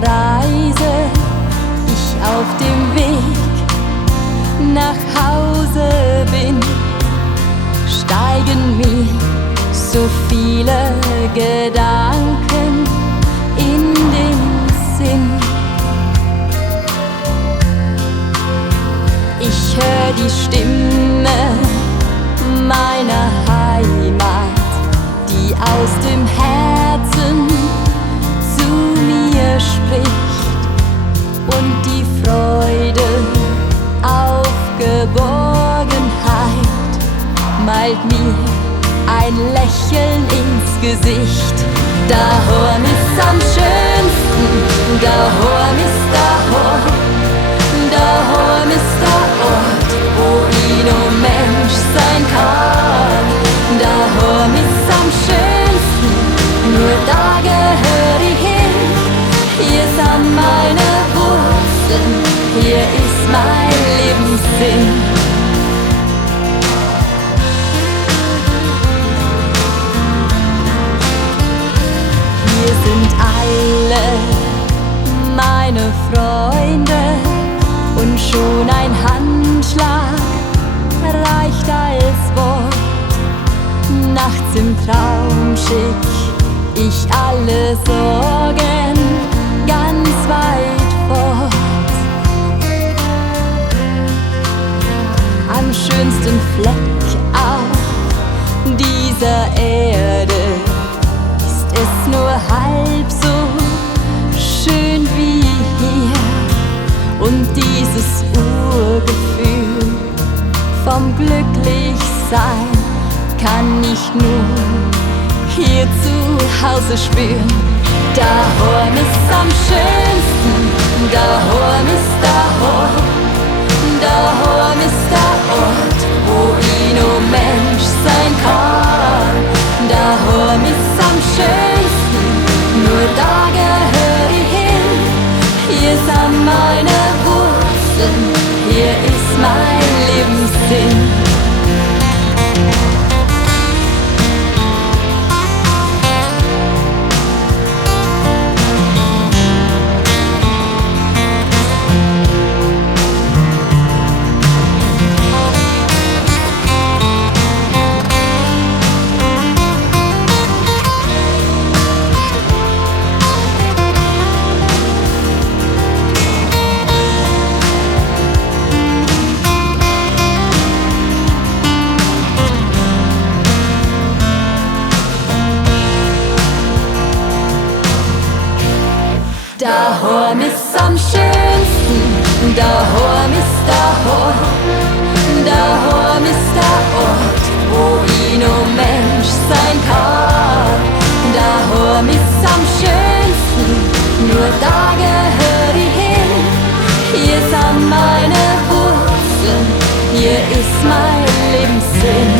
Reise ich auf dem Weg nach Hause bin, steigen mir so viele Gedanken in den Sinn. Ich hör die Stimme meiner Heimat, die aus dem Herzen zu mir spricht, und die Freude auf Geborgenheit malt mir ein Lächeln ins Gesicht. Daheim ist am schönsten, daheim ist daheim ist der Ort, wo ich noch Mensch sein kann. Daheim ist am schönsten, nur da gehör ich hin. Hier sind meine Wurzeln, hier ist mein Lebenssinn. Hier sind alle meine Freunde, und schon ein Handschlag reicht als Wort. Nachts im Traum schick ich alle Sorgen ganz weit fort. Am schönsten Fleck auf dieser Erde ist es nur halb so schön wie hier. Und dieses Urgefühl vom Glücklichsein kann ich nur hier zu Hause spüren. Daheim ist am schönsten, daheim ist daheim ist der Ort, wo ich nur Mensch sein kann. Daheim ist am schönsten, nur da gehör ich hin. Hier sind meine Wurzeln, hier ist mein Lebenssinn. Daheim ist am schönsten, daheim ist daheim ist der Ort, wo ich noch Mensch sein kann. Daheim ist am schönsten, nur da gehör ich hin. Hier sind meine Wurzeln, hier ist mein Lebenssinn.